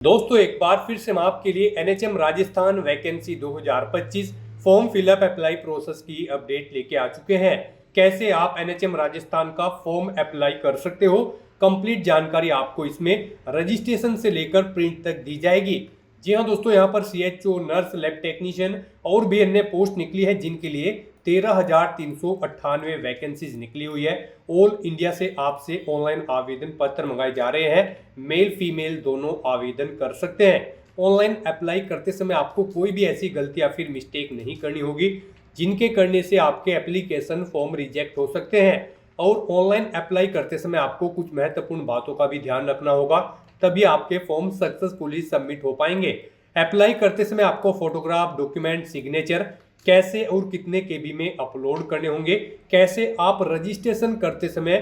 दोस्तों एक बार फिर से हम आपके लिए NHM Rajasthan vacancy 2025 form fill up apply process की अपडेट लेके आ चुके हैं। कैसे आप एनएचएम राजस्थान का फॉर्म अप्लाई कर सकते हो, कंप्लीट जानकारी आपको इसमें रजिस्ट्रेशन से लेकर प्रिंट तक दी जाएगी। जी हाँ दोस्तों, यहाँ पर सीएचओ, नर्स, लैब टेक्नीशियन और भी अन्य पोस्ट निकली है जिनके लिए 13,398 वैकेंसीज निकली हुई है। ऑल इंडिया से आपसे ऑनलाइन आवेदन पत्र मंगाए जा रहे हैं। मेल फीमेल दोनों आवेदन कर सकते हैं। ऑनलाइन अप्लाई करते समय आपको कोई भी ऐसी गलती या फिर मिस्टेक नहीं करनी होगी जिनके करने से आपके एप्लीकेशन फॉर्म रिजेक्ट हो सकते हैं। और ऑनलाइन अप्लाई करते समय आपको कुछ महत्वपूर्ण बातों का भी ध्यान रखना होगा, तभी आपके फॉर्म सक्सेसफुली सबमिट हो पाएंगे। अप्लाई करते समय आपको फोटोग्राफ, डॉक्यूमेंट, सिग्नेचर कैसे और कितने केबी में अपलोड करने होंगे, कैसे आप रजिस्ट्रेशन करते समय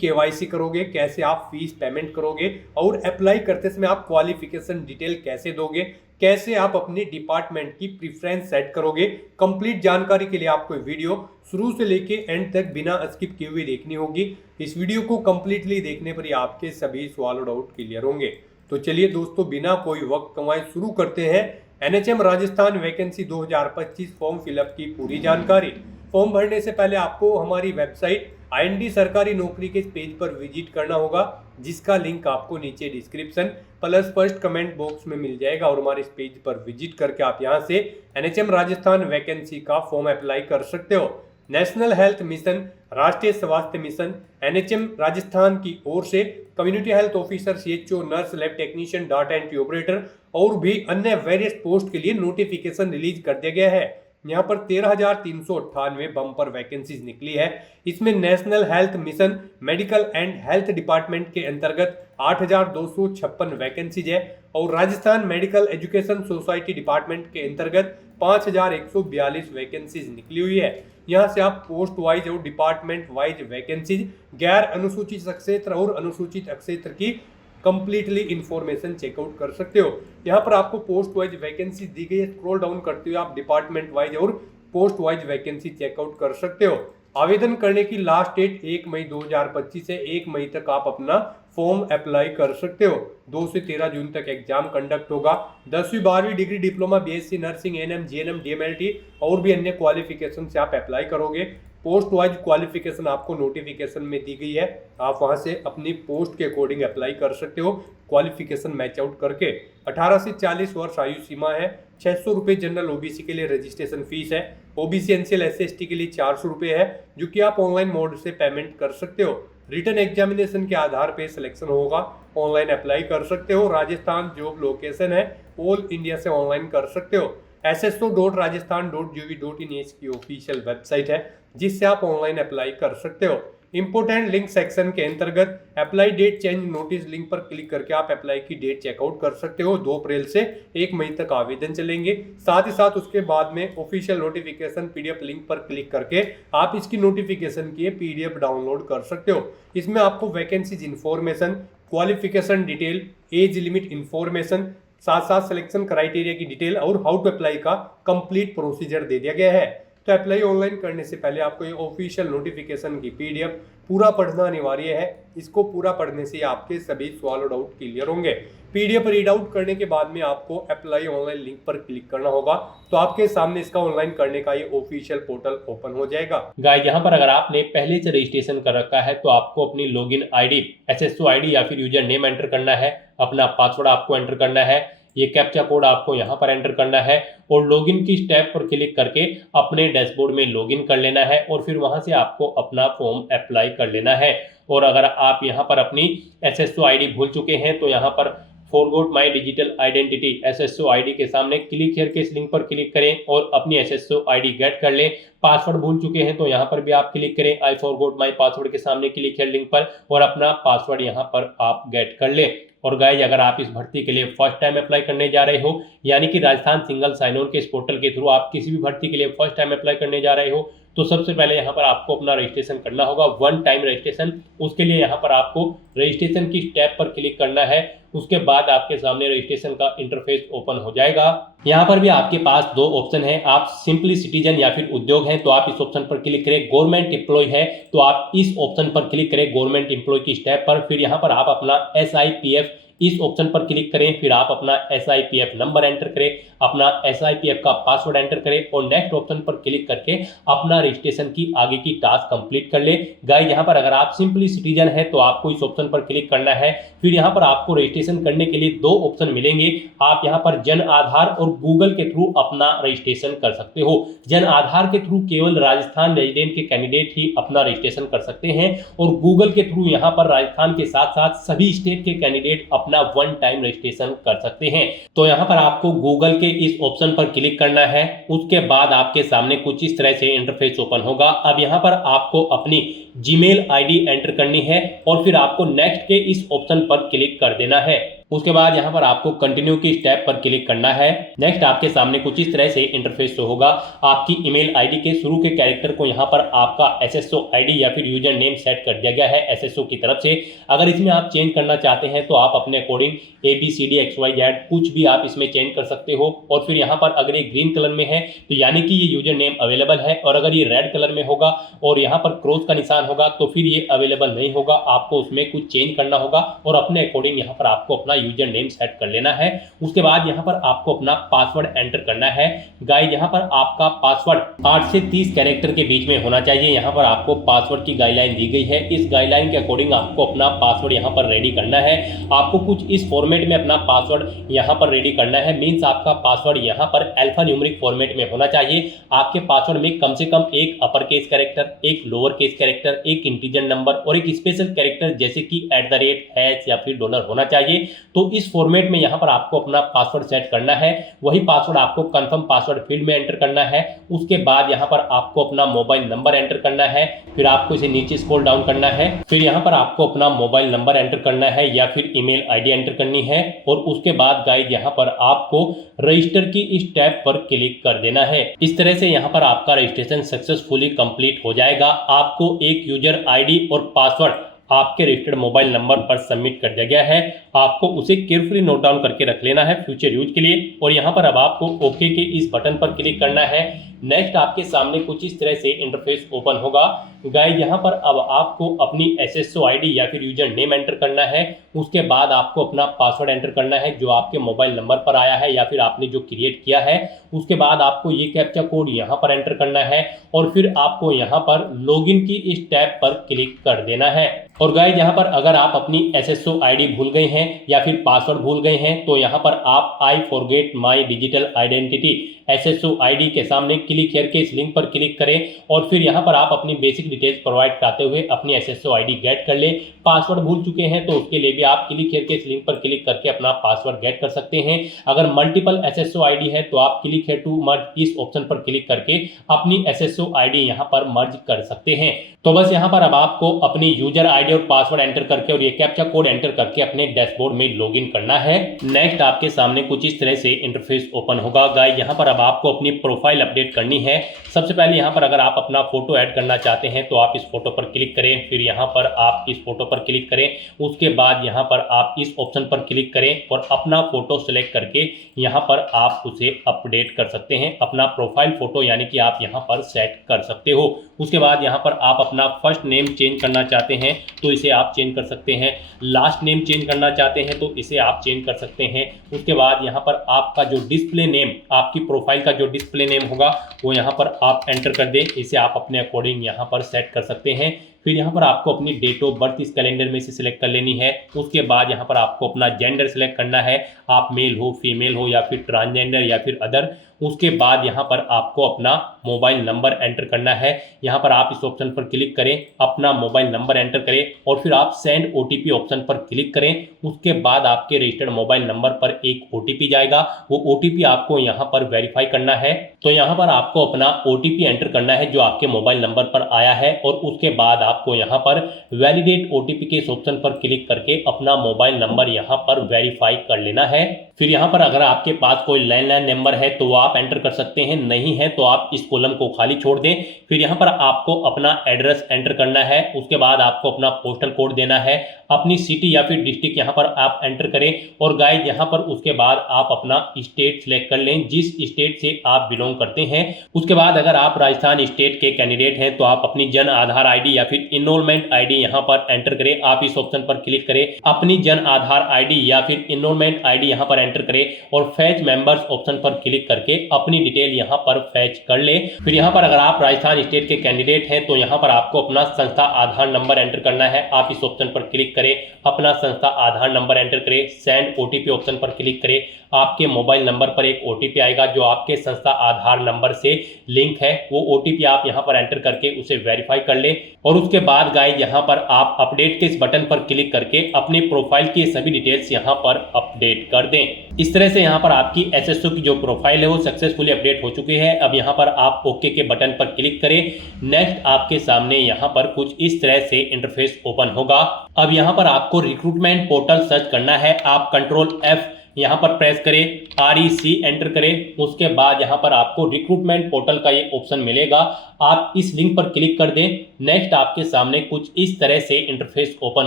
केवाईसी करोगे, कैसे आप फीस पेमेंट करोगे और अप्लाई करते समय आप क्वालिफिकेशन डिटेल कैसे दोगे, कैसे आप अपने डिपार्टमेंट की प्रेफरेंस सेट करोगे। कंप्लीट जानकारी के लिए आपको वीडियो शुरू से लेके एंड तक बिना स्किप किए हुए देखनी होगी। इस वीडियो को कंप्लीटली देखने पर ही आपके सभी सवाल और डाउट क्लियर होंगे। तो चलिए दोस्तों, बिना कोई वक्त कमाए शुरू करते हैं NHM Rajasthan vacancy 2025 form fill up की पूरी जानकारी। फॉर्म भरने से पहले आपको हमारी वेबसाइट आईएनडी सरकारी नौकरी के पेज पर विजिट करना होगा, जिसका लिंक आपको नीचे description plus first comment box में मिल जाएगा। और हमारे इस पेज पर विजिट करके आप यहां से एनएचएम राजस्थान वैकेंसी का फॉर्म अप्लाई कर सकते हो। नेशनल हेल्थ मिशन, राष्ट्रीय स्वास्थ्य मिशन, एनएचएम राजस्थान की ओर से community health officer, CHO, nurse, lab technician, data entry operator और भी अन्य वेरियस पोस्ट के लिए नोटिफिकेशन रिलीज कर दिया गया है। यहाँ पर 13,398 बम्पर वैकेंसीज निकली है। इसमें national health mission medical and health department के अंतर्गत 8,256 वैकेंसीज है और Rajasthan medical education society department के अंतर्गत 5,142 वैकेंसीज निकली हुई है। यहाँ से आप पोस्ट वाइज और डिपार्टमेंट वाइज वैकेंसीज, गैर अनुसूचित क्षेत्र और अनुसूचित क्षेत्र की कंप्लीटली इंफॉर्मेशन चेकआउट कर सकते हो। यहाँ पर आपको पोस्ट वाइज वैकेंसी दी गई है, स्क्रॉल डाउन करते हुए आप डिपार्टमेंट वाइज और पोस्ट वाइज वैकेंसी चेकआउट कर सकते हो। आवेदन करने की लास्ट डेट 1 मई 2025 है। 1 मई तक आप अपना फॉर्म अप्लाई कर सकते हो। 2 से 13 जून तक एग्जाम कंडक्ट होगा। 10वीं 12वीं degree, diploma, BSc nursing, ANM, GNM, DMLT और भी अन्य क्वालिफिकेशन से आप अप्लाई करोगे। पोस्ट वाइज क्वालिफिकेशन आपको नोटिफिकेशन में दी गई है, आप वहां से अपनी पोस्ट के अकॉर्डिंग अप्लाई कर सकते हो क्वालिफिकेशन मैच आउट करके। 18 से 40 वर्ष आयु सीमा है। 600 रुपये जनरल ओबीसी के लिए रजिस्ट्रेशन फीस है। ओबीसी एनसीएल एससी के लिए 400 रुपये है, जो कि आप ऑनलाइन मोड से पेमेंट कर सकते हो। रिटन एग्जामिनेशन के आधार पर सिलेक्शन होगा। ऑनलाइन अप्लाई कर सकते हो। राजस्थान जॉब लोकेशन है, ऑल इंडिया से ऑनलाइन कर सकते हो। sso.rajasthan.gov.in की ऑफिशियल वेबसाइट है, जिससे आप ऑनलाइन अप्लाई कर सकते हो। इंपोर्टेंट लिंक सेक्शन के अंतर्गत apply date change notice link पर क्लिक करके आप अप्लाई की डेट चेकआउट कर सकते हो। 2 अप्रैल से 1 मई तक आवेदन चलेंगे। साथ ही साथ उसके बाद में ऑफिशियल नोटिफिकेशन पीडीएफ लिंक पर क्लिक करके आप इसकी नोटिफिकेशन की पीडीएफ डाउनलोड कर सकते हो। इसमें आपको vacancies information, qualification detail, age limit information, साथ साथ सिलेक्शन क्राइटेरिया की डिटेल और हाउ टू अप्लाई का कंप्लीट प्रोसीजर दे दिया गया है। तो अप्लाई ऑनलाइन करने से पहले आपको ये ऑफिशियल नोटिफिकेशन की पीडीएफ पूरा पढ़ना अनिवार्य है। इसको पूरा पढ़ने से आपके सभी सवाल और डाउट क्लियर होंगे। पीडीएफ रीड आउट करने के बाद में आपको अप्लाई ऑनलाइन लिंक पर क्लिक करना होगा, तो आपके सामने इसका ऑनलाइन करने का ये ऑफिशियल पोर्टल ओपन हो जाएगा। गाइस, यहाँ पर अगर आपने पहले से रजिस्ट्रेशन कर रखा है तो आपको अपनी लॉगिन आईडी, एसएसओ आईडी या फिर यूजर नेम एंटर करना है। अपना पासवर्ड आपको एंटर करना है। ये कैप्चा कोड आपको यहाँ पर एंटर करना है और लॉगिन की स्टेप पर क्लिक करके अपने डैशबोर्ड में लॉगिन कर लेना है और फिर वहां से आपको अपना फॉर्म अप्लाई कर लेना है। और अगर आप यहाँ पर अपनी एसएसओ आईडी भूल चुके हैं तो यहाँ पर forgot my digital identity SSO ID के सामने क्लिक हियर के इस लिंक पर क्लिक करें और अपनी एसएसओ आईडी गेट कर लें। पासवर्ड भूल चुके हैं तो यहाँ पर भी आप क्लिक करें आई फॉरगॉट माई पासवर्ड के सामने क्लिक हियर लिंक पर और अपना पासवर्ड यहाँ पर आप गेट कर लें। और गाइस, अगर आप इस भर्ती के लिए फर्स्ट टाइम अप्लाई करने जा रहे हो, यानी कि राजस्थान सिंगल साइन ऑन के इस पोर्टल के थ्रू आप किसी भी भर्ती के लिए फर्स्ट टाइम अप्लाई करने जा रहे हो, तो सबसे पहले यहाँ पर आपको अपना रजिस्ट्रेशन करना होगा, 1 टाइम रजिस्ट्रेशन। उसके लिए यहाँ पर आपको रजिस्ट्रेशन की स्टेप पर क्लिक करना है। उसके बाद आपके सामने रजिस्ट्रेशन का इंटरफेस ओपन हो जाएगा। यहाँ पर भी आपके पास 2 ऑप्शन है। आप सिंपली सिटीजन या फिर उद्योग हैं तो आप इस ऑप्शन पर क्लिक करें। गवर्नमेंट एम्प्लॉय है तो आप इस ऑप्शन पर क्लिक करें, गवर्नमेंट एम्प्लॉय की स्टेप पर। फिर यहाँ पर आप अपना SIPF इस ऑप्शन पर क्लिक करें, फिर आप अपना SIPF नंबर एंटर करें, अपना SIPF का पासवर्ड एंटर करें और नेक्स्ट ऑप्शन पर क्लिक करके अपना रजिस्ट्रेशन की आगे की टास्क कंप्लीट कर ले। गाइस यहाँ पर अगर आप सिंपली सिटीजन है तो आपको इस ऑप्शन पर क्लिक करना है। फिर यहाँ पर आपको रजिस्ट्रेशन करने के लिए दो ऑप्शन मिलेंगे। आप यहाँ पर जन आधार और गूगल के थ्रू अपना रजिस्ट्रेशन कर सकते हो। जन आधार के थ्रू केवल राजस्थान रेजिडेंट के कैंडिडेट ही अपना रजिस्ट्रेशन कर सकते हैं और गूगल के थ्रू यहाँ पर राजस्थान के साथ साथ सभी स्टेट के कैंडिडेट अपना वन टाइम रजिस्ट्रेशन कर सकते हैं। तो यहाँ पर आपको गूगल के इस ऑप्शन पर क्लिक करना है। उसके बाद आपके सामने कुछ इस तरह से इंटरफेस ओपन होगा। अब यहाँ पर आपको अपनी जीमेल आईडी एंटर करनी है और फिर आपको नेक्स्ट के इस ऑप्शन पर क्लिक कर देना है। उसके बाद यहाँ पर आपको कंटिन्यू की स्टेप पर क्लिक करना है। नेक्स्ट आपके सामने कुछ इस तरह से इंटरफेस शो होगा। आपकी ईमेल आईडी के शुरू के कैरेक्टर को यहाँ पर आपका SSO आईडी या फिर यूजर नेम सेट कर दिया गया है SSO की तरफ से। अगर इसमें आप चेंज करना चाहते हैं तो आप अपने अकॉर्डिंग ABCDXYZ कुछ भी आप इसमें चेंज कर सकते हो। और फिर यहाँ पर अगर ये ग्रीन कलर में है तो यानी कि ये यूजर नेम अवेलेबल है, और अगर ये रेड कलर में होगा और यहाँ पर क्रॉस का निशान होगा तो फिर ये अवेलेबल नहीं होगा। आपको उसमें कुछ चेंज करना होगा और अपने अकॉर्डिंग यहाँ पर आपको अपना यूजर नेम सेट कर लेना है। उसके बाद यहाँ पर आपको अपना पासवर्ड एंटर करना है। गाइस यहाँ पर आपका पासवर्ड 8 से 30 कैरेक्टर के बीच में होना चाहिए। यहाँ पर आपको पासवर्ड की गाइडलाइन दी गई है। इस गाइडलाइन के अकॉर्डिंग आपको अपना पासवर्ड यहाँ पर रेडी करना है। आपको कुछ इस फॉर्मेट में अपना पासवर्ड यहाँ पर रेडी करना है। मीन्स आपका पासवर्ड यहाँ पर अल्फा न्यूमेरिक फॉर्मेट में होना चाहिए। आपके पासवर्ड में कम से कम एक अपर केस कैरेक्टर, एक लोअर केस कैरेक्टर, एक इंटीजर नंबर और एक स्पेशल कैरेक्टर जैसे कि @ या फिर डॉलर होना चाहिए। तो इस फॉर्मेट में यहाँ पर आपको अपना पासवर्ड सेट करना है। वही पासवर्ड आपको कंफर्म पासवर्ड फील्ड में एंटर करना है। उसके बाद यहाँ पर आपको अपना मोबाइल नंबर एंटर करना है। फिर आपको इसे नीचे स्क्रॉल डाउन करना है। फिर यहाँ पर आपको अपना मोबाइल नंबर एंटर करना है या फिर ईमेल आईडी एंटर करनी है। और उसके बाद गाइस यहाँ पर आपको रजिस्टर की इस टैब पर क्लिक कर देना है। इस तरह से यहाँ पर आपका रजिस्ट्रेशन सक्सेसफुली कंप्लीट हो जाएगा। आपको एक यूजर आईडी और पासवर्ड आपके रजिस्टर्ड मोबाइल नंबर पर सबमिट कर दिया गया है। आपको उसे केयरफुली नोट डाउन करके रख लेना है फ्यूचर यूज के लिए। और यहाँ पर अब आपको ओके के इस बटन पर क्लिक करना है। नेक्स्ट आपके सामने कुछ इस तरह से इंटरफेस ओपन होगा। गाइस यहाँ पर अब आपको अपनी SSO आईडी या फिर यूजर नेम एंटर करना है। उसके बाद आपको अपना पासवर्ड एंटर करना है जो आपके मोबाइल नंबर पर आया है या फिर आपने जो क्रिएट किया है। उसके बाद आपको ये कैप्चा कोड यहाँ पर एंटर करना है और फिर आपको यहाँ पर लॉगिन की इस टैब पर क्लिक कर देना है। और गाइस यहाँ पर अगर आप अपनी SSO आईडी भूल गए हैं या फिर पासवर्ड भूल गए हैं तो यहाँ पर आप I forget my digital identity SSO ID के सामने क्लिक हियर के इस लिंक पर क्लिक करें और फिर यहाँ पर आप अपनी बेसिक डिटेल्स प्रोवाइड कराते हुए अपनी SSO आईडी गेट कर ले। पासवर्ड भूल चुके हैं तो उसके लिए भी आप क्लिक हियर के इस लिंक पर क्लिक करके अपना पासवर्ड गेट कर सकते हैं। अगर मल्टीपल SSO आईडी है तो आप क्लिक हियर टू मर्ज इस ऑप्शन पर क्लिक करके अपनी SSO आईडी यहाँ पर मर्ज कर सकते हैं। तो बस यहाँ पर अब आपको अपनी यूजर आईडी और पासवर्ड एंटर करके और ये कैप्चा कोड एंटर करके अपने डैशबोर्ड में लॉगिन करना है। नेक्स्ट आपके सामने कुछ इस तरह से इंटरफेस ओपन होगा। गाइस यहाँ पर अब आपको अपनी प्रोफाइल अपडेट करनी है। सबसे पहले यहाँ पर अगर आप अपना फोटो ऐड करना चाहते हैं तो आप इस फोटो पर क्लिक करें। फिर यहाँ पर आप इस फोटो पर क्लिक करें। उसके बाद यहाँ पर आप इस ऑप्शन पर क्लिक करें और अपना फोटो सेलेक्ट करके यहाँ पर आप उसे अपडेट कर सकते हैं। अपना प्रोफाइल फोटो यानी कि आप यहाँ पर सेट कर सकते हो। उसके बाद यहाँ पर आप अपना फर्स्ट नेम चेंज करना चाहते हैं तो इसे आप चेंज कर सकते हैं। लास्ट नेम चेंज करना चाहते हैं तो इसे आप चेंज कर सकते हैं। उसके बाद यहाँ पर आपका जो डिस्प्ले नेम, आपकी प्रोफाइल का जो डिस्प्ले नेम होगा वो यहाँ पर आप एंटर कर दें। इसे आप अपने अकॉर्डिंग यहाँ पर सेट कर सकते हैं। फिर यहाँ पर आपको अपनी डेट ऑफ बर्थ इस कैलेंडर में से सिलेक्ट कर लेनी है। उसके बाद यहाँ पर आपको अपना जेंडर सिलेक्ट करना है, आप मेल हो, फीमेल हो या फिर ट्रांसजेंडर या फिर अदर। उसके बाद यहाँ पर आपको अपना मोबाइल नंबर एंटर करना है। यहाँ पर आप इस ऑप्शन पर क्लिक करें, अपना मोबाइल नंबर एंटर करें और फिर आप सेंड OTP ऑप्शन पर क्लिक करें। उसके बाद आपके रजिस्टर्ड मोबाइल नंबर पर एक OTP जाएगा। वो OTP आपको यहाँ पर वेरीफाई करना है। तो यहाँ पर आपको अपना OTP एंटर करना है जो आपके मोबाइल नंबर पर आया है और उसके बाद आपको यहाँ पर वैलिडेट OTP के इस ऑप्शन पर क्लिक करके अपना मोबाइल नंबर यहाँ पर वेरीफाई कर लेना है। फिर यहाँ पर अगर आपके पास कोई लैंडलाइन नंबर है तो वो आप एंटर कर सकते हैं, नहीं है तो आप इस कॉलम को खाली छोड़ दें। फिर यहाँ पर आपको अपना एड्रेस एंटर करना है, उसके बाद आपको अपना पोस्टल कोड देना है, अपनी सिटी या फिर डिस्ट्रिक्ट यहाँ पर आप एंटर करें और गाइस यहाँ पर उसके बाद आप अपना स्टेट सिलेक्ट कर लें, जिस स्टेट से आप बिलोंग करते हैं। उसके बाद अगर आप राजस्थान स्टेट के कैंडिडेट हैं तो आप अपनी जन आधार आईडी या फिर इनरोलमेंट आईडी यहाँ पर एंटर करें। आप इस ऑप्शन पर क्लिक करें, अपनी जन आधार आईडी या फिर इनरोलमेंट आईडी यहाँ पर एंटर करें और फैच मेंबर्स ऑप्शन पर क्लिक करके अपनी डिटेल यहाँ पर फैच कर ले। फिर यहाँ पर अगर आप राजस्थान स्टेट के कैंडिडेट हैं तो यहाँ पर आपको अपना संस्था आधार नंबर एंटर करना है। आप इस ऑप्शन पर क्लिक करें, अपना संस्था आधार नंबर एंटर करें, सेंड ओटीपी ऑप्शन पर क्लिक करें। आपके मोबाइल नंबर पर एक ओटीपी आएगा जो आपके संस्था आधार नंबर से लिंक है, वो ओटीपी आप यहाँ पर एंटर करके उसे वेरीफाई कर ले और उसके बाद गाइस यहाँ पर आप अपडेट के इस बटन पर क्लिक करके अपने प्रोफाइल की सभी डिटेल्स यहाँ पर अपडेट कर दें। इस तरह से यहाँ पर आपकी एसएसओ की जो प्रोफाइल है वो सक्सेसफुली अपडेट हो चुकी है। अब यहाँ पर आप ओके के बटन पर क्लिक करें। नेक्स्ट आपके सामने यहाँ पर कुछ इस तरह से इंटरफेस ओपन होगा। अब यहाँ पर आपको रिक्रूटमेंट पोर्टल सर्च करना है। आप कंट्रोल F यहाँ पर प्रेस करें, REC एंटर करें, उसके बाद यहाँ पर आपको रिक्रूटमेंट पोर्टल का ये ऑप्शन मिलेगा। आप इस लिंक पर क्लिक कर दें। नेक्स्ट आपके सामने कुछ इस तरह से इंटरफेस ओपन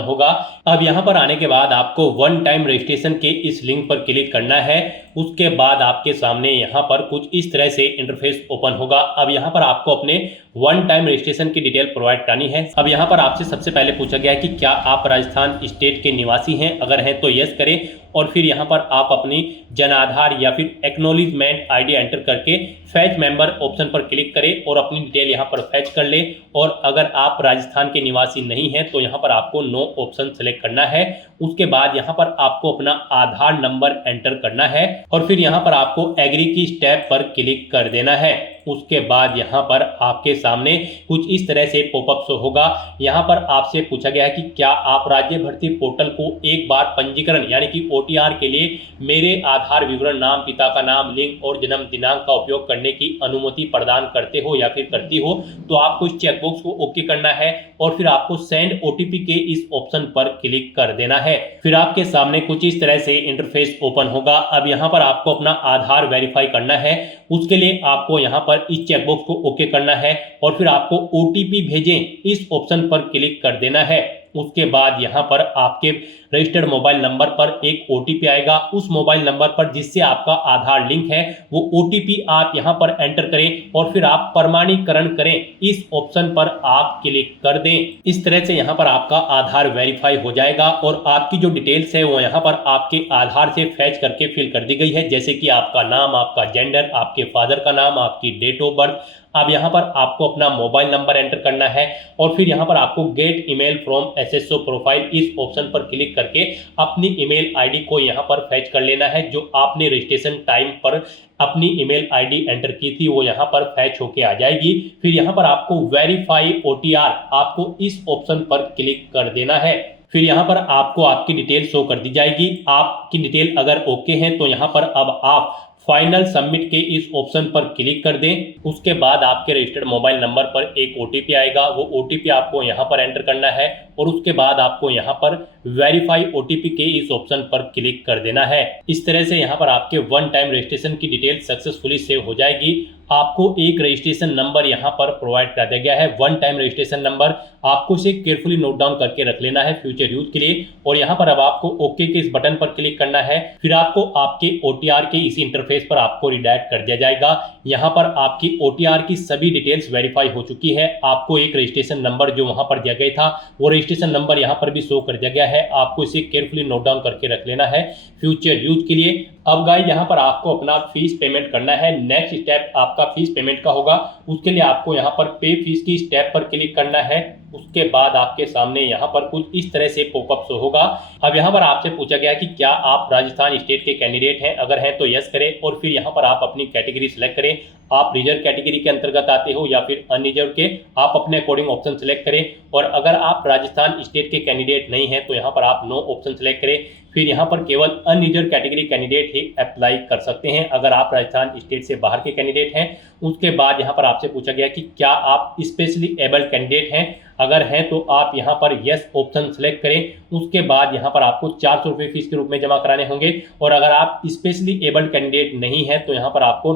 होगा। अब यहाँ पर आने के बाद आपको वन टाइम रजिस्ट्रेशन के इस लिंक पर क्लिक करना है। उसके बाद आपके सामने यहाँ पर कुछ इस तरह से इंटरफेस ओपन होगा। अब यहाँ पर आपको अपने वन टाइम रजिस्ट्रेशन की डिटेल प्रोवाइड करनी है। अब यहाँ पर आपसे सबसे पहले पूछा गया है कि क्या आप राजस्थान स्टेट के निवासी हैं, अगर हैं तो यस करें और फिर यहाँ पर आप अपनी जन आधार या फिर एक्नॉलेजमेंट आईडी एंटर करके फैच मेंबर ऑप्शन पर क्लिक करें और अपनी डिटेल यहाँ पर फैच कर ले। और अगर आप राजस्थान के निवासी नहीं हैं तो यहाँ पर आपको नो ऑप्शन सेलेक्ट करना है। उसके बाद यहाँ पर आपको अपना आधार नंबर एंटर करना है और फिर यहाँ पर आपको एग्री की स्टेप पर क्लिक कर देना है। उसके बाद यहाँ पर आपके सामने कुछ इस तरह से पॉपअप शो होगा। यहाँ पर आपसे पूछा गया है कि क्या आप राज्य भर्ती पोर्टल को एक बार पंजीकरण यानी कि OTR के लिए मेरे आधार विवरण, नाम, पिता का नाम, लिंग और जन्म दिनांक का उपयोग करने की अनुमति प्रदान करते हो या फिर करती हो, तो आपको इस चेकबॉक्स को ओके करना है और फिर आपको सेंड OTP के इस ऑप्शन पर क्लिक कर देना है। फिर आपके सामने कुछ इस तरह से इंटरफेस ओपन होगा। अब यहाँ पर आपको अपना आधार वेरीफाई करना है। उसके लिए आपको यहाँ पर इस चेकबॉक्स को ओके करना है और फिर आपको OTP भेजें इस ऑप्शन पर क्लिक कर देना है। उसके बाद यहाँ पर आपके रजिस्टर्ड मोबाइल नंबर पर एक OTP आएगा। उस मोबाइल नंबर पर जिससे आपका आधार लिंक है वो OTP आप यहाँ पर एंटर करें और फिर आप प्रमाणीकरण करें, इस ऑप्शन पर आप क्लिक कर दें। इस तरह से यहाँ पर आपका आधार वेरीफाई हो जाएगा और आपकी जो डिटेल्स है वो यहाँ पर आपके आधार से फैच करके फिल कर दी गई है, जैसे कि आपका नाम, आपका जेंडर, आपके फादर का नाम, आपकी डेट ऑफ बर्थ। अब यहाँ पर आपको अपना मोबाइल नंबर एंटर करना है और फिर यहाँ पर आपको gate email from SSO profile इस ऑप्शन पर क्लिक करके अपनी ईमेल आईडी को यहाँ पर फैच कर लेना है। जो आपने रजिस्ट्रेशन टाइम पर अपनी ईमेल आईडी एंटर की थी वो यहाँ पर फैच होके आ जाएगी। फिर यहाँ पर आपको वेरीफाई OTR आपको इस ऑप्शन पर क्लिक कर देना है। फिर यहाँ पर आपको आपकी डिटेल शो कर दी जाएगी। आपकी डिटेल अगर ओके है तो यहाँ पर अब आप फाइनल सबमिट के इस ऑप्शन पर क्लिक कर दें। उसके बाद आपके रजिस्टर्ड मोबाइल नंबर पर एक OTP आएगा। वो OTP आपको यहाँ पर एंटर करना है और उसके बाद आपको यहाँ पर वेरीफाई OTP के इस ऑप्शन पर क्लिक कर देना है। इस तरह से यहाँ पर आपके वन टाइम रजिस्ट्रेशन की डिटेल सक्सेसफुली सेव हो जाएगी। आपको एक रजिस्ट्रेशन नंबर यहाँ पर प्रोवाइड कर दिया गया है, वन टाइम रजिस्ट्रेशन नंबर। आपको इसे केयरफुली नोट डाउन करके रख लेना है फ्यूचर यूज के लिए। और यहाँ पर अब आपको ओके के इस बटन पर क्लिक करना है। फिर आपको आपके OTR के इसी इंटरफेस पर आपको रिडायरेक्ट कर दिया जाएगा। यहाँ पर आपकी OTR की सभी डिटेल्स वेरीफाई हो चुकी है। आपको एक रजिस्ट्रेशन नंबर जो वहां पर दिया गया था वो रजिस्ट्रेशन नंबर यहाँ पर भी शो कर दिया गया है। आपको इसे केयरफुली नोट डाउन करके रख लेना है फ्यूचर यूज के लिए। अब गाइस यहाँ पर आपको अपना फीस पेमेंट करना है। नेक्स्ट स्टेप आपका फीस पेमेंट का होगा। उसके लिए आपको यहाँ पर पे फीस की स्टेप पर क्लिक करना है। उसके बाद आपके सामने यहाँ पर कुछ इस तरह से पॉपअप शो होगा। अब यहाँ पर आपसे पूछा गया कि क्या आप राजस्थान स्टेट के कैंडिडेट हैं, अगर हैं तो यस करें और फिर यहाँ पर आप अपनी कैटेगरी सिलेक्ट करें। आप रिजर्व कैटेगरी के अंतर्गत आते हो या फिर अनरिजर्व के, आप अपने अकॉर्डिंग ऑप्शन सेलेक्ट करें। और अगर आप राजस्थान स्टेट के कैंडिडेट नहीं हैं तो यहाँ पर आप नो ऑप्शन सेलेक्ट करें। फिर यहाँ पर केवल अनरिजर्व कैटेगरी कैंडिडेट ही अप्लाई कर सकते हैं अगर आप राजस्थान स्टेट से बाहर के कैंडिडेट हैं। उसके बाद यहाँ पर आपसे पूछा गया कि क्या आप स्पेशली एबल्ड कैंडिडेट हैं, अगर हैं तो आप यहाँ पर यस ऑप्शन सेलेक्ट करें। उसके बाद यहाँ पर आपको 400 रुपये फीस के रूप में जमा कराने होंगे। और अगर आप स्पेशली एबल्ड कैंडिडेट नहीं है तो यहाँ पर आपको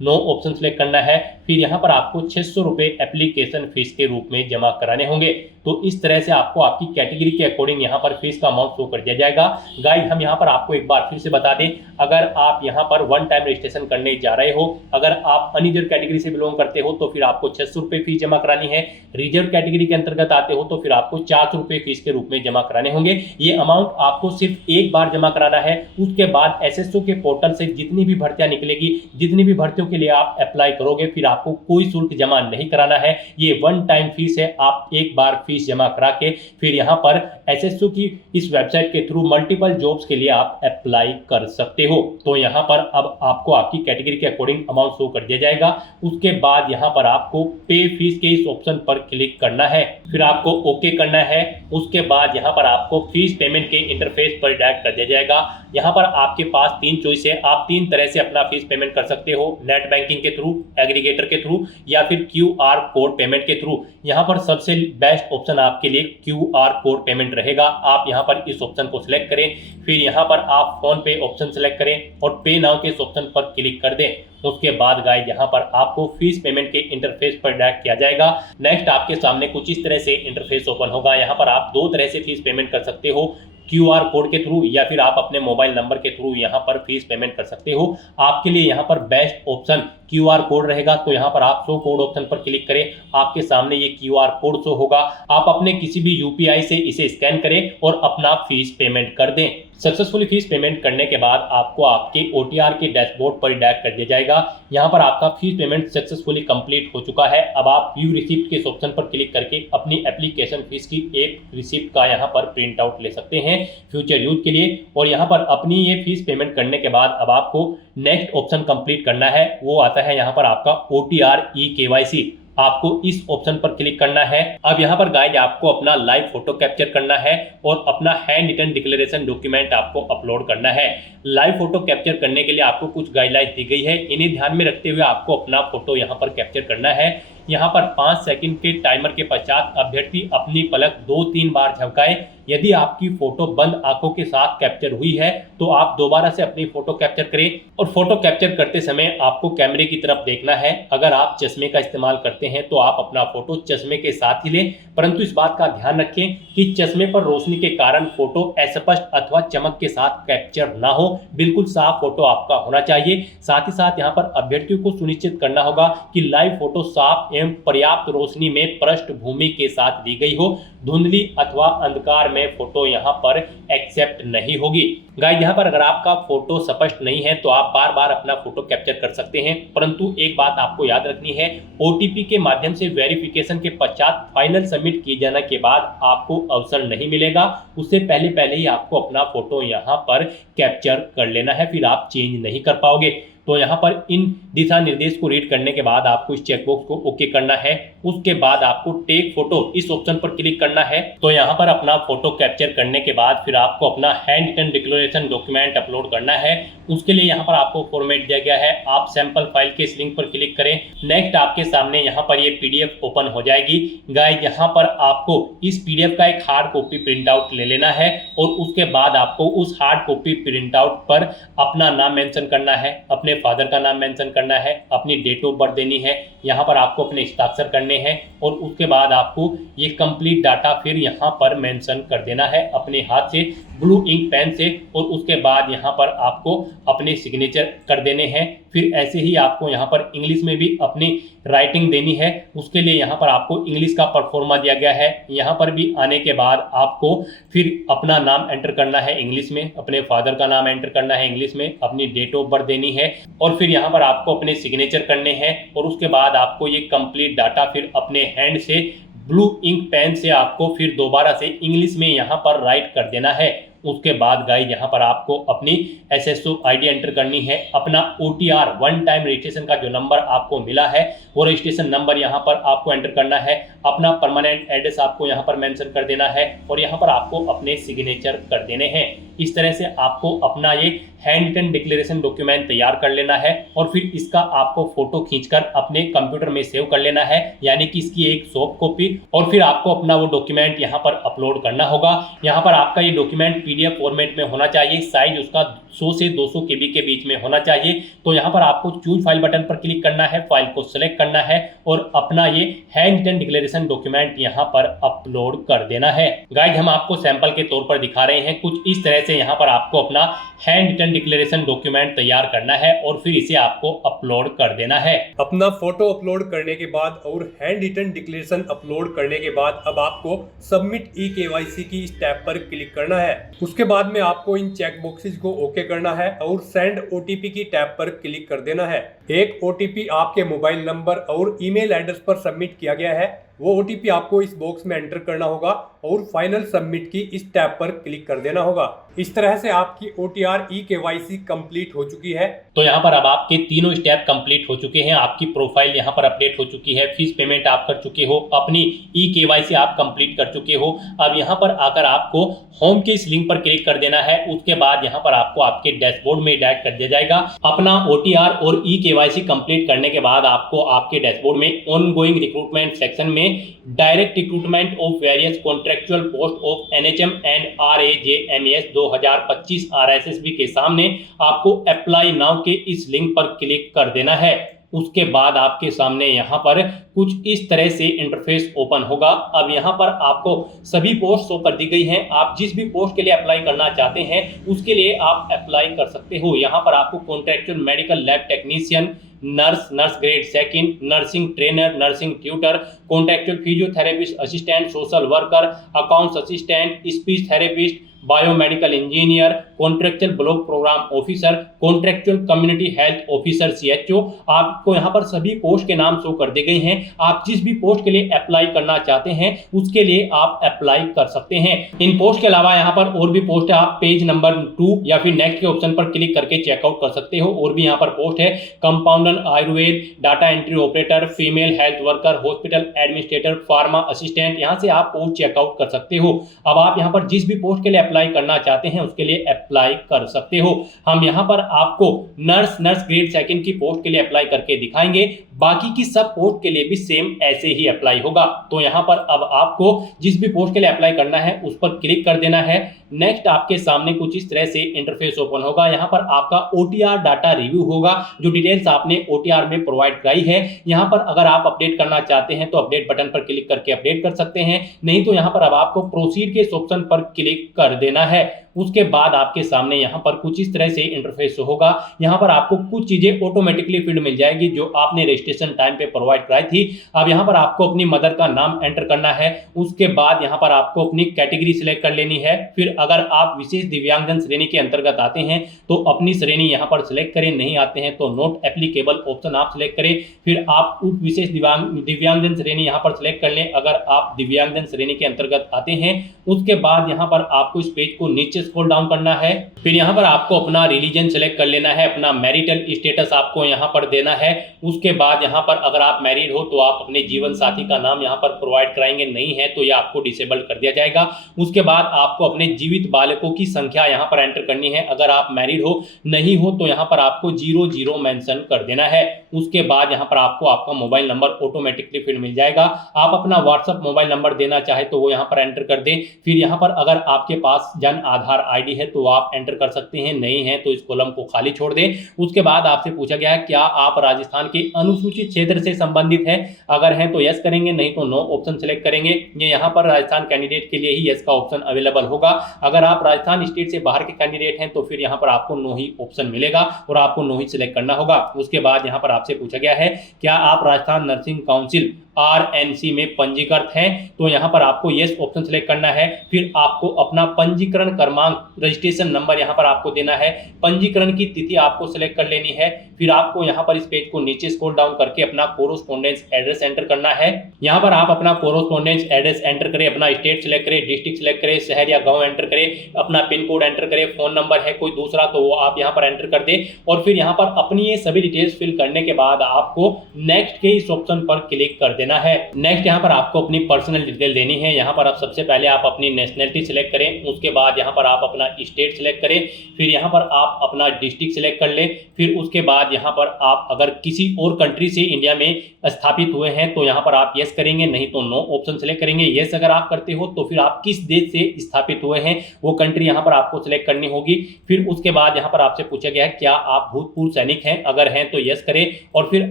नो ऑप्शन सेलेक्ट करना है। फिर यहाँ पर आपको 600 रुपये एप्लीकेशन फीस के रूप में जमा कराने होंगे। तो इस तरह से आपको आपकी कैटेगरी के अकॉर्डिंग यहाँ पर फीस का अमाउंट शो कर दिया जाएगा। गाइस हम यहाँ पर आपको एक बार फिर से बता दें, अगर आप यहाँ पर वन टाइम रजिस्ट्रेशन करने जा रहे हो, अगर आप अनरिजर्व कैटेगरी से बिलोंग करते हो तो फिर आपको 600 रुपये फीस जमा करानी है। रिजर्व कैटेगरी के अंतर्गत आते हो तो फिर आपको 400 रुपये फीस के रूप में जमा कराने होंगे। ये अमाउंट आपको सिर्फ एक बार जमा कराना है। उसके बाद एसएसओ के पोर्टल से जितनी भी भर्तियां निकलेगी, जितनी भी भर्तियों के लिए आप अप्लाई करोगे, फिर आपको कोई शुल्क जमा नहीं कराना है। ये वन टाइम फीस है। आप एक बार फीस जमा करा के फिर यहाँ पर एसएसओ की इस वेबसाइट के थ्रू मल्टीपल जॉब्स के लिए आप अप्लाई कर सकते हो। तो यहाँ पर अब आपको आपकी कैटेगरी के अकॉर्डिंग अमाउंट शो कर दिया जाएगा। उसके बाद यहाँ पर आपको पे फीस के इस ऑप्शन पर क्लिक करना है, फिर आपको ओके करना है। उसके बाद यहाँ पर आपको फीस पेमेंट के इंटरफेस पर डायरेक्ट कर दिया जाएगा। यहाँ पर आपके पास 3 चॉइस है। आप 3 तरह से अपना फीस पेमेंट कर सकते हो, नेट बैंकिंग के थ्रू, एग्रीगेटर के थ्रू या फिर QR कोड पेमेंट के थ्रू। यहाँ पर सबसे बेस्ट ऑप्शन आपके लिए QR कोड पेमेंट रहेगा। आप यहाँ पर इस ऑप्शन को सिलेक्ट करें, फिर यहाँ पर आप फोन पे ऑप्शन सेलेक्ट करें और पे नाउ के इस ऑप्शन पर क्लिक कर दें। उसके बाद गाइस यहाँ पर आपको फीस पेमेंट के इंटरफेस पर डायरेक्ट किया जाएगा। नेक्स्ट आपके सामने कुछ इस तरह से इंटरफेस ओपन होगा। यहाँ पर आप 2 तरह से फीस पेमेंट कर सकते हो, QR कोड के थ्रू या फिर आप अपने मोबाइल नंबर के थ्रू यहाँ पर फीस पेमेंट कर सकते हो। आपके लिए यहाँ पर बेस्ट ऑप्शन QR कोड रहेगा। तो यहाँ पर आप शो कोड ऑप्शन पर क्लिक करें, आपके सामने ये QR कोड शो होगा। आप अपने किसी भी UPI से इसे स्कैन करें और अपना फीस पेमेंट कर दें। सक्सेसफुली फीस पेमेंट करने के बाद आपको आपके OTR के डैशबोर्ड पर डायरेक्ट कर दिया जाएगा। यहाँ पर आपका फीस पेमेंट सक्सेसफुली कंप्लीट हो चुका है। अब आप व्यू रिसिप्ट के इस ऑप्शन पर क्लिक करके अपनी एप्लीकेशन फीस की एक रिसिप्ट का यहाँ पर प्रिंट आउट ले सकते हैं फ्यूचर यूज के लिए। और यहाँ पर अपनी ये फीस पेमेंट करने के बाद अब आपको नेक्स्ट ऑप्शन कंप्लीट करना है। वो आता है यहाँ पर आपका OTR eKYC। आपको इस ऑप्शन पर क्लिक करना है। अब यहाँ पर गाइस आपको अपना लाइव फोटो कैप्चर करना है और अपना हैंड रिटन डिक्लेरेशन डॉक्यूमेंट आपको अपलोड करना है। लाइव फोटो कैप्चर करने के लिए आपको कुछ गाइडलाइंस दी गई है, इन्हें ध्यान में रखते हुए आपको अपना फोटो यहाँ पर कैप्चर करना है। यहाँ पर 5 सेकंड के टाइमर के पश्चात अभ्यर्थी अपनी पलक 2-3 बार झपकाए। यदि आपकी फोटो बंद आंखों के साथ कैप्चर हुई है तो आप दोबारा से अपनी फोटो कैप्चर करें। और फोटो कैप्चर करते समय आपको कैमरे की तरफ देखना है। अगर आप चश्मे का इस्तेमाल करते हैं तो आप अपना फोटो चश्मे के साथ ही लें, परंतु इस बात का ध्यान रखें कि चश्मे पर रोशनी के कारण फोटो अस्पष्ट अथवा चमक के साथ कैप्चर ना हो। बिल्कुल साफ फोटो आपका होना चाहिए। साथ ही साथ यहाँ पर अभ्यर्थियों को सुनिश्चित करना होगा कि लाइव फोटो साफ एवं पर्याप्त रोशनी में पृष्ठभूमि के साथ ली गई हो। धुंधली अथवा अंधकार में फोटो यहाँ पर एक्सेप्ट नहीं होगी। गाइस यहाँ पर अगर आपका फोटो स्पष्ट नहीं है तो आप बार बार अपना फोटो कैप्चर कर सकते हैं, परंतु एक बात आपको याद रखनी है, OTP के माध्यम से वेरिफिकेशन के पश्चात फाइनल सबमिट किए जाने के बाद आपको अवसर नहीं मिलेगा। उससे पहले ही आपको अपना फोटो यहाँ पर कैप्चर कर लेना है, फिर आप चेंज नहीं कर पाओगे। तो यहाँ पर इन दिशा निर्देश को रीड करने के बाद आपको इस चेकबॉक्स को ओके करना है। उसके बाद आपको टेक फोटो इस ऑप्शन पर क्लिक करना है। तो यहाँ पर अपना फोटो कैप्चर करने के बाद फिर आपको अपना handwritten declaration document upload करना है। उसके लिए यहाँ पर आपको फॉर्मेट दिया गया है, आप सैंपल फाइल के इस लिंक पर क्लिक करें। नेक्स्ट आपके सामने यहाँ पर ये PDF ओपन हो जाएगी। गाइस यहाँ पर आपको इस PDF का एक हार्ड कॉपी प्रिंट आउट ले लेना है और उसके बाद आपको उस हार्ड कॉपी प्रिंट आउट पर अपना नाम मेंशन करना है, अपने फादर का नाम मेंशन करना है, अपनी डेट ऑफ बर्थ देनी है, यहाँ पर आपको अपने हस्ताक्षर करने हैं और उसके बाद आपको ये कंप्लीट डाटा फिर यहाँ पर मेंशन कर देना है अपने हाथ से ब्लू इंक पेन से। और उसके बाद यहाँ पर आपको अपने सिग्नेचर कर देने हैं। फिर ऐसे ही आपको यहाँ पर इंग्लिश में भी अपनी राइटिंग देनी है। उसके लिए यहाँ पर आपको इंग्लिश का परफॉर्मा दिया गया है। यहाँ पर भी आने के बाद आपको फिर अपना नाम एंटर करना है इंग्लिश में, अपने फादर का नाम एंटर करना है इंग्लिश में, अपनी डेट ऑफ बर्थ देनी है और फिर यहाँ पर आपको अपने सिग्नेचर करने हैं। और उसके बाद आपको ये कंप्लीट डाटा फिर अपने हैंड से ब्लू इंक पेन से आपको फिर दोबारा से इंग्लिश में यहाँ पर राइट कर देना है। उसके बाद गाइस यहाँ पर आपको अपनी SSO ID एंटर करनी है, अपना OTR वन टाइम रजिस्ट्रेशन का जो नंबर आपको मिला है वो रजिस्ट्रेशन नंबर यहाँ पर आपको एंटर करना है, अपना परमानेंट एड्रेस आपको यहाँ पर मेंशन कर देना है और यहाँ पर आपको अपने सिग्नेचर कर देने हैं। इस तरह से आपको अपना ये हैंड रिटन डिक्लेरेशन डॉक्यूमेंट तैयार कर लेना है और फिर इसका आपको फोटो खींचकर अपने कंप्यूटर में सेव कर लेना है, यानी कि इसकी एक सॉफ्ट कॉपी, और फिर आपको अपना वो डॉक्यूमेंट यहाँ पर अपलोड करना होगा। यहाँ पर आपका ये डॉक्यूमेंट पीडीएफ फॉर्मेट में होना चाहिए, साइज उसका 100 से 200 केबी के बीच में होना चाहिए। तो यहाँ पर आपको चूज फाइल बटन पर क्लिक करना है, फाइल को सिलेक्ट करना है और अपना ये हैंड रिटन डिक्लेरेशन डॉक्यूमेंट यहाँ पर अपलोड कर देना है। गाइस, हम आपको सैंपल के तौर पर दिखा रहे हैं, कुछ इस तरह से यहाँ पर आपको अपना हैंड रिटन डिक्लेरेशन डॉक्यूमेंट तैयार करना है और फिर इसे आपको अपलोड कर देना है। अपना फोटो अपलोड करने के बाद और हैंड रिटन डिक्लेरेशन अपलोड करने के बाद अब आपको सबमिट ई-केवाईसी की स्टेप पर क्लिक करना है। उसके बाद में आपको इन चेक बॉक्सेस को ओके करना है और सेंड ओटीपी की टैब पर क्लिक कर देना है। एक ओटीपी आपके मोबाइल नंबर और ईमेल एड्रेस पर सबमिट किया गया है, वो ओटीपी आपको इस बॉक्स में एंटर करना होगा और फाइनल सबमिट की इस टैब पर क्लिक कर देना होगा। इस तरह से आपकी OTR ई-केवाईसी कंप्लीट हो चुकी है। तो यहाँ पर अब आपके तीनों स्टेप कंप्लीट हो चुके हैं, आपकी प्रोफाइल यहाँ पर अपडेट हो चुकी है, फीस पेमेंट आप कर चुके हो, अपनी ई-केवाईसी आप कंप्लीट कर चुके हो। अब यहाँ पर आकर आपको होम के इस लिंक पर क्लिक कर देना है। उसके बाद यहाँ पर आपको आपके डैशबोर्ड में डायरेक्ट कर दिया जाएगा। अपना OTR और ई-केवाईसी कंप्लीट करने के बाद आपको आपके डैशबोर्ड में ऑनगोइंग रिक्रूटमेंट सेक्शन में direct recruitment of various contractual post of NHM and RAJMES 2025 RSSB के सामने आपको अप्लाई नाउ के इस लिंक पर क्लिक कर देना है। उसके बाद आपके सामने यहाँ पर कुछ इस तरह से इंटरफेस ओपन होगा। अब यहाँ पर आपको सभी पोस्ट शो कर दी गई हैं। आप जिस भी पोस्ट के लिए अप्लाई करना चाहते हैं उसके लिए आप अप्लाई कर सकते हो। यहाँ पर आपको contractual medical lab technician, nurse grade second, nursing trainer, nursing tutor, contractual physiotherapist assistant, social worker, accounts assistant, speech therapist, biomedical engineer, contractual block program officer, contractual community health officer CHO, आपको यहाँ पर सभी post के नाम show कर दिए गए हैं। आप जिस भी पोस्ट के लिए अप्लाई करना चाहते हैं उसके लिए आप अप्लाई कर सकते हैं। इन पोस्ट के अलावा यहाँ पर और भी पोस्ट है, आप पेज नंबर 2 या फिर नेक्स्ट के ऑप्शन पर क्लिक करके चेकआउट कर सकते हो। और भी यहाँ पर पोस्ट है, compounder Ayurveda, data entry operator, female health worker, hospital administrator, pharma assistant, यहाँ से आप पोस्ट चेकआउट कर सकते हो। अब आप यहाँ पर जिस भी पोस्ट के लिए अप्लाई करना चाहते हैं उसके लिए अप्लाई कर सकते हो। हम यहाँ पर आपको नर्स ग्रेड सेकंड की पोस्ट के लिए अप्लाई करके दिखाएंगे, बाकी की सब पोस्ट के लिए भी सेम ऐसे ही अप्लाई होगा। तो यहाँ पर अब आपको जिस भी पोस्ट के लिए अप्लाई करना है उस पर क्लिक कर देना है। नेक्स्ट आपके सामने कुछ इस तरह से इंटरफेस ओपन होगा। यहाँ पर आपका OTR डाटा रिव्यू होगा, जो डिटेल्स आपने OTR में प्रोवाइड कराई है। यहाँ पर अगर आप अपडेट करना चाहते हैं तो अपडेट बटन पर क्लिक करके अपडेट कर सकते हैं, नहीं तो यहाँ पर अब आपको प्रोसीड के इस ऑप्शन पर क्लिक कर देना है। उसके बाद आपके सामने यहाँ पर कुछ इस तरह से इंटरफेस होगा। यहाँ पर आपको कुछ चीजें ऑटोमेटिकली फील्ड मिल जाएगी जो आपने रजिस्ट्रेशन टाइम पे प्रोवाइड कराई थी। अब यहाँ पर आपको अपनी मदर का नाम एंटर करना है। उसके बाद यहाँ पर आपको अपनी कैटेगरी सिलेक्ट कर लेनी है। फिर अगर आप विशेष दिव्यांगजन श्रेणी के अंतर्गत आते हैं तो अपनी श्रेणी यहाँ पर सिलेक्ट करें, नहीं आते हैं तो नॉट एप्लीकेबल ऑप्शन आप सिलेक्ट करें। फिर आप उस विशेष दिव्यांगजन श्रेणी यहाँ पर सिलेक्ट कर लें अगर आप दिव्यांगजन श्रेणी के अंतर्गत आते हैं। उसके बाद यहाँ पर आपको इस पेज को नीचे स्क्रॉल डाउन करना है। फिर यहाँ पर आपको अपना रिलीजन सेलेक्ट कर लेना है, अपना मैरिटल स्टेटस आपको यहाँ पर देना है। उसके बाद यहाँ पर अगर आप मैरिड हो तो आप अपने जीवन साथी का नाम यहाँ पर प्रोवाइड कराएंगे, नहीं है तो यह आपको डिसेबल्ड कर दिया जाएगा। उसके बाद आपको अपने जीवित बालकों की संख्या यहाँ पर एंटर करनी है। अगर आप मैरिड हो, नहीं हो तो यहाँ पर आपको 00 मेंशन कर देना है। उसके बाद यहाँ पर आपको आपका मोबाइल नंबर ऑटोमेटिकली फिर मिल जाएगा। आप अपना व्हाट्सएप मोबाइल नंबर देना चाहे तो वो यहाँ पर एंटर कर दें। फिर यहाँ पर अगर आपके पास जन आधार ID है तो आप एंटर कर सकते हैं, नहीं है तो इस कॉलम को खाली छोड़ दें। उसके बाद आपसे पूछा गया है क्या आप राजस्थान के अनुसूचित क्षेत्र से संबंधित हैं, अगर हैं तो यस करेंगे, नहीं तो नो ऑप्शन सिलेक्ट करेंगे। ये यहाँ पर राजस्थान कैंडिडेट के लिए ही यस का ऑप्शन अवेलेबल होगा। अगर आप राजस्थान स्टेट से बाहर के कैंडिडेट हैं तो फिर यहाँ पर आपको नो ही ऑप्शन मिलेगा और आपको नो ही सिलेक्ट करना होगा। उसके बाद यहाँ पर आपसे पूछा गया है क्या आप राजस्थान नर्सिंग काउंसिल RNC में पंजीकृत हैं, तो यहाँ पर आपको यस ऑप्शन सिलेक्ट करना है। फिर आपको अपना पंजीकरण क्रमांक, रजिस्ट्रेशन नंबर यहाँ पर आपको देना है। पंजीकरण की तिथि आपको सिलेक्ट कर लेनी है। फिर आपको यहाँ पर इस पेज को नीचे स्क्रॉल डाउन करके अपना कोरोस्पोंडेंस एड्रेस एंटर करना है। यहाँ पर आप अपना कोरोस्पोंडेंस एड्रेस एंटर करें, अपना स्टेट सिलेक्ट करें, डिस्ट्रिक्ट सिलेक्ट करें, शहर या गाँव एंटर करें, अपना पिन कोड एंटर करें, फोन नंबर है कोई दूसरा तो वो आप यहाँ पर एंटर कर दें। और फिर यहाँ पर अपनी ये सभी डिटेल्स फिल करने के बाद आपको नेक्स्ट के इस ऑप्शन पर क्लिक कर देना देना है। नेक्स्ट यहाँ पर आपको अपनी पर्सनल डिटेल देनी है। यहाँ पर आप सबसे पहले आप अपनी नेशनलिटी सिलेक्ट करें, उसके बाद यहाँ पर आप अपना स्टेट सिलेक्ट करें, फिर यहाँ पर आप अपना डिस्ट्रिक्ट सिलेक्ट कर लें, फिर उसके बाद यहाँ पर आप अगर किसी और कंट्री से इंडिया में स्थापित हुए हैं तो यहाँ पर आप यस करेंगे, नहीं तो नो ऑप्शन सेलेक्ट करेंगे। यस अगर आप करते हो तो फिर आप किस देश से स्थापित हुए हैं वो कंट्री यहाँ पर आपको सिलेक्ट करनी होगी। फिर उसके बाद यहाँ पर आपसे पूछा गया है क्या आप भूतपूर्व सैनिक हैं, अगर हैं तो यस करें, और फिर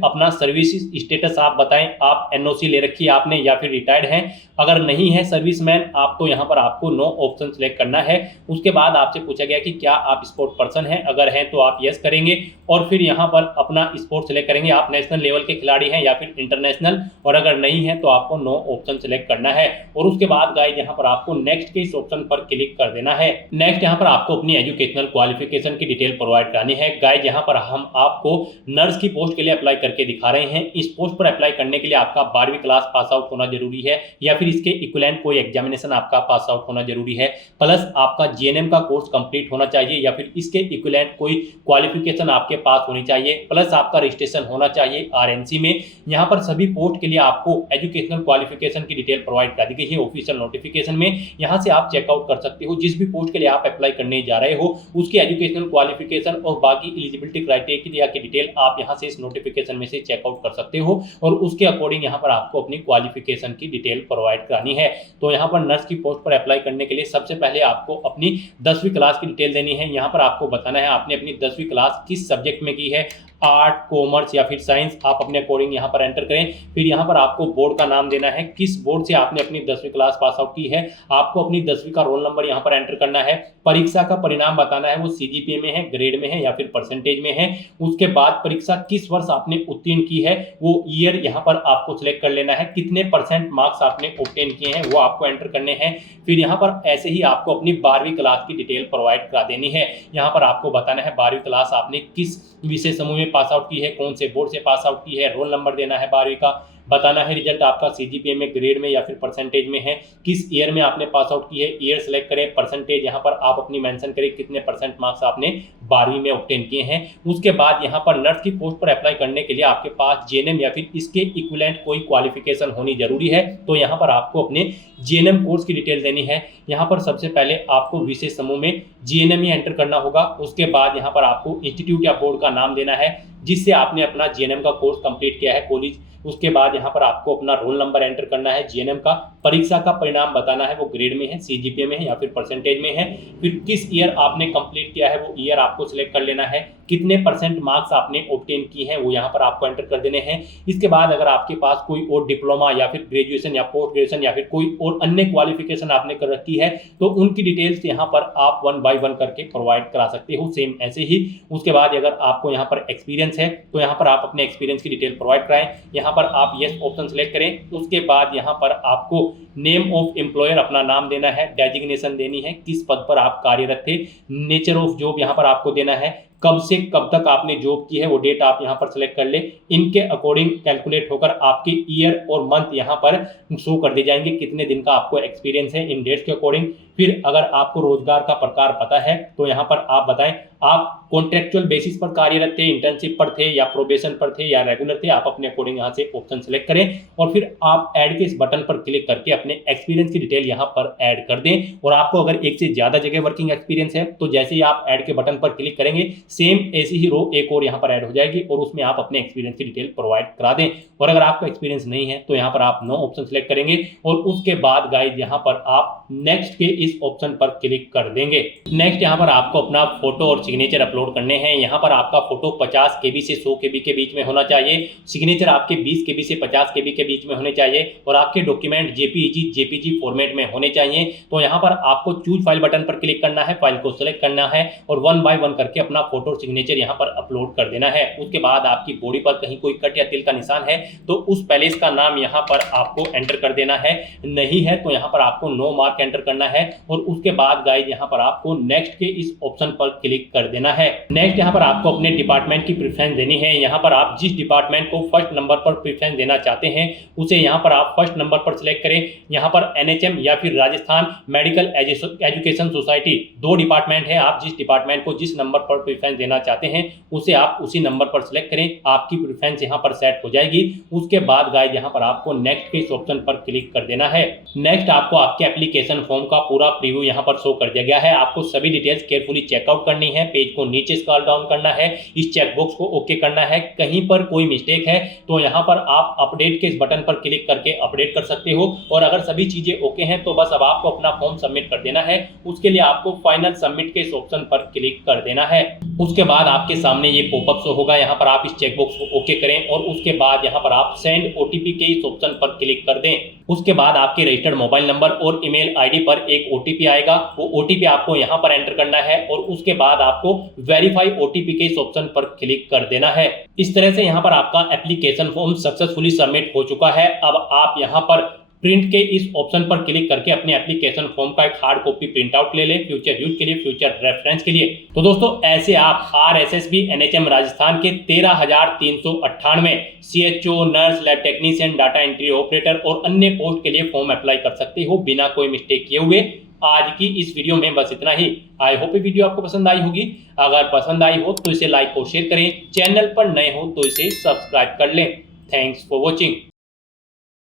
अपना सर्विस स्टेटस आप बताएं, आप एनओसी ले रखी है आपने या फिर रिटायर्ड हैं। अगर नहीं है सर्विसमैन आप तो यहाँ पर आपको नो ऑप्शन सेलेक्ट करना है। उसके बाद आपसे पूछा गया कि क्या आप स्पोर्ट पर्सन हैं, अगर हैं तो आप यस करेंगे, और फिर यहाँ पर अपना स्पोर्ट सेलेक्ट करेंगे, आप नेशनल लेवल के खिलाड़ी हैं या फिर इंटरनेशनल, और अगर नहीं है तो आपको नो ऑप्शन सेलेक्ट करना है। और उसके बाद गाइस यहाँ पर आपको नेक्स्ट के इस ऑप्शन पर क्लिक कर देना है। नेक्स्ट यहाँ पर आपको अपनी एजुकेशनल क्वालिफिकेशन की डिटेल प्रोवाइड करानी है। गाइस यहाँ पर हम आपको नर्स की पोस्ट के लिए अप्लाई करके दिखा रहे हैं। इस पोस्ट पर अप्लाई करने के लिए आपका 12वीं क्लास पास आउट होना जरूरी है या फिर इसके इक्विवेलेंट कोई एग्जामिनेशन आपका पास आउट होना जरूरी है, प्लस आपका जीएनएम का कोर्स कंप्लीट होना चाहिए या फिर इसके इक्विवेलेंट कोई क्वालिफिकेशन आपके पास होनी चाहिए, प्लस आपका रजिस्ट्रेशन होना चाहिए आरएनसी में। यहाँ पर सभी पोस्ट के लिए आपको एजुकेशनल क्वालिफिकेशन की डिटेल प्रोवाइड कर दी गई है ऑफिशियल नोटिफिकेशन में। यहाँ से आप चेकआउट कर सकते हो जिस भी पोस्ट के लिए आप अप्लाई करने जा रहे हो उसकी एजुकेशनल क्वालिफिकेशन और बाकी एलिजिबिलिटी क्राइटेरिया की डिटेल आप यहाँ से इस नोटिफिकेशन में से चेकआउट कर सकते हो, और उसके अकॉर्डिंग यहाँ पर आपको अपनी क्वालिफिकेशन की डिटेल प्रोवाइड करानी है। तो यहाँ पर नर्स की पोस्ट पर अप्लाई करने के लिए सबसे पहले आपको अपनी 10वीं क्लास की डिटेल देनी है। यहाँ पर आपको बताना है आपने अपनी 10वीं क्लास किस सब्जेक्ट में की है, आर्ट, कॉमर्स या फिर साइंस, आप अपने अकॉर्डिंग यहाँ पर एंटर करें। फिर यहाँ पर आपको बोर्ड का नाम देना है, किस बोर्ड से आपने अपनी 10वीं क्लास पास आउट की है। आपको अपनी 10वीं का रोल नंबर यहाँ पर एंटर करना है। परीक्षा का परिणाम बताना है, वो सीजीपीए में है, ग्रेड में है या फिर परसेंटेज में है। उसके बाद परीक्षा किस वर्ष आपने उत्तीर्ण की है वो ईयर यहाँ पर आपको सिलेक्ट कर लेना है। कितने % मार्क्स आपने ऑब्टेन किए हैं वो आपको एंटर करने हैं। फिर यहाँ पर ऐसे ही आपको अपनी 12वीं क्लास की डिटेल प्रोवाइड करा देनी है। यहाँ पर आपको बताना है 12वीं क्लास आपने किस विषय समूह में पास आउट की है, कौन से बोर्ड से पास आउट की है, रोल नंबर देना है 12वीं का, बताना है रिजल्ट आपका सीजीपीए में, ग्रेड में या फिर परसेंटेज में है, किस ईयर में आपने पास आउट की है, ईयर सेलेक्ट करें, परसेंटेज यहाँ पर आप अपनी मेंशन करें कितने % मार्क्स आपने 12वीं में ऑब्टेन किए हैं। उसके बाद यहाँ पर नर्स की पोस्ट पर अप्लाई करने के लिए आपके पास जीएनएम या फिर इसके इक्विवेलेंट कोई क्वालिफिकेशन होनी जरूरी है। तो यहाँ पर आपको अपने जीएनएम कोर्स की डिटेल देनी है। यहाँ पर सबसे पहले आपको विषय समूह में जीएनएम ही एंटर करना होगा। उसके बाद यहाँ पर आपको इंस्टीट्यूट या बोर्ड का नाम देना है जिससे आपने अपना जीएनएम का कोर्स कंप्लीट किया है, कॉलेज। उसके बाद यहाँ पर आपको अपना रोल नंबर एंटर करना है जीएनएम का, परीक्षा का परिणाम बताना है वो ग्रेड में है, सीजीपीए में है या फिर परसेंटेज में है। फिर किस ईयर आपने कंप्लीट किया है वो ईयर आपको सिलेक्ट कर लेना है। कितने % मार्क्स आपने ऑब्टेन किए हैं वो यहाँ पर आपको एंटर कर देने हैं। इसके बाद अगर आपके पास कोई और डिप्लोमा या फिर ग्रेजुएशन या पोस्ट ग्रेजुएशन या फिर कोई और अन्य क्वालिफिकेशन आपने कर रखी है तो उनकी डिटेल्स यहाँ पर आप 1 by 1 करके प्रोवाइड करा सकते हो, सेम ऐसे ही। उसके बाद अगर आपको यहाँ पर एक्सपीरियंस है तो यहाँ पर आप अपने एक्सपीरियंस की डिटेल प्रोवाइड कराएं। यहाँ पर आप यस ऑप्शन सेलेक्ट करें। उसके बाद यहाँ पर आपको नेम ऑफ एम्प्लॉयर अपना नाम देना है, डेजिग्नेशन देनी है, किस पद पर आप कार्यरत थे, नेचर ऑफ जॉब यहाँ पर आपको देना है, कब से कब तक आपने जॉब की है वो डेट आप यहाँ पर सेलेक्ट कर ले। इनके अकॉर्डिंग कैलकुलेट होकर आपके ईयर और मंथ यहाँ पर शो कर दिए जाएंगे कितने दिन का आपको एक्सपीरियंस है इन डेट्स के अकॉर्डिंग। फिर अगर आपको रोजगार का प्रकार पता है तो यहाँ पर आप बताएं आप कॉन्ट्रेक्चुअल बेसिस पर कार्यरत थे, इंटर्नशिप पर थे या प्रोबेशन पर थे या रेगुलर थे, आप अपने अकॉर्डिंग यहाँ से ऑप्शन सेलेक्ट करें और फिर आप ऐड के इस बटन पर क्लिक करके अपने एक्सपीरियंस की डिटेल यहाँ पर ऐड कर दें। और आपको अगर एक से ज्यादा जगह वर्किंग एक्सपीरियंस है तो जैसे ही आप ऐड के बटन पर क्लिक करेंगे सेम ऐसी ही रो एक और यहाँ पर ऐड हो जाएगी और उसमें आप अपने एक्सपीरियंस की डिटेल प्रोवाइड करा दें। और अगर आपका एक्सपीरियंस नहीं है तो यहाँ पर आप नो ऑप्शन सेलेक्ट करेंगे और उसके बाद गाइस यहाँ पर आप नेक्स्ट के इस ऑप्शन पर क्लिक कर देंगे। नेक्स्ट यहाँ पर आपको अपना फोटो और सिग्नेचर अपलोड करने हैं। यहाँ पर आपका फोटो 50 KB से 100 KB के बीच में होना चाहिए, सिग्नेचर आपके 20 KB से 50 KB के बीच में होने चाहिए और आपके डॉक्यूमेंट JPEG फॉर्मेट में होने चाहिए। तो यहाँ पर आपको चूज फाइल बटन पर क्लिक करना है, फाइल को सिलेक्ट करना है और 1 by 1 करके अपना फोटो और सिग्नेचर यहाँ पर अपलोड कर देना है। उसके बाद आपकी बॉडी पर कहीं कोई कट या तिल का निशान है तो उस पैलेस का नाम यहाँ पर आपको एंटर कर देना है, नहीं है तो यहाँ पर आपको नो मार्क एंटर करना है और उसके बाद गाइस यहाँ पर आपको नेक्स्ट के इस ऑप्शन पर क्लिक कर देना है। नेक्स्ट यहाँ पर आपको अपने डिपार्टमेंट की प्रेफरेंस देनी है। यहाँ पर आप जिस डिपार्टमेंट को फर्स्ट नंबर पर प्रेफरेंस देना चाहते हैं उसे यहाँ पर आप फर्स्ट नंबर पर सिलेक्ट करें। यहाँ पर NHM या फिर Rajasthan medical education society 2 department है। आप जिस डिपार्टमेंट को जिस नंबर पर प्रेफरेंस प्रेफरेंस देना चाहते हैं उसे आप उसी नंबर पर सिलेक्ट करें, आपकी प्रेफरेंस यहाँ पर सेट हो जाएगी। उसके बाद गाइस यहाँ पर आपको नेक्स्ट के इस ऑप्शन पर क्लिक कर देना है। नेक्स्ट आपको आपके एप्लीकेशन फॉर्म का पूरा प्रीव्यू यहाँ पर शो कर दिया गया है। आपको सभी डिटेल्स केयरफुली चेकआउट करनी है, पेज को नीचे स्क्रॉल डाउन करना है, इस चेकबॉक्स को ओके करना है। कहीं पर कोई मिस्टेक है तो यहाँ पर आप अपडेट के इस बटन पर क्लिक करके अपडेट कर सकते हो, और अगर सभी चीजें ओके हैं तो बस अब आपको अपना फॉर्म सबमिट कर देना है। उसके लिए आपको फाइनल सबमिट के इस ऑप्शन पर क्लिक कर देना है। उसके बाद आपके सामने ये पॉपअप शो होगा, यहाँ पर आप इस चेकबॉक्स को ओके करें और उसके बाद यहाँ पर आप सेंड ओटीपी के इस ऑप्शन पर क्लिक कर दें। उसके बाद आपके रजिस्टर्ड मोबाइल नंबर और ईमेल आईडी पर एक ओटीपी आएगा, वो ओटीपी आपको यहाँ पर एंटर करना है और उसके बाद आपको वेरीफाई ओटीपी के इस ऑप्शन पर क्लिक कर देना है। इस तरह से यहाँ पर आपका एप्लीकेशन फॉर्म सक्सेसफुली सबमिट हो चुका है। अब आप यहाँ पर प्रिंट के इस ऑप्शन पर क्लिक करके अपने एप्लीकेशन फॉर्म का एक हार्ड कॉपी प्रिंट आउट ले लें, फ्यूचर यूज के लिए, फ्यूचर रेफरेंस के लिए। तो दोस्तों ऐसे आप RSSB NHM राजस्थान के 13,398 CHO, nurse, lab technician, data entry operator और अन्य पोस्ट के लिए फॉर्म अप्लाई कर सकते हो बिना कोई मिस्टेक किए हुए। आज की इस वीडियो में बस इतना ही। आई होप ये वीडियो आपको पसंद आई होगी। अगर पसंद आई हो तो इसे लाइक और शेयर करें, चैनल पर नए हो तो इसे सब्सक्राइब कर लें। Thanks for watching.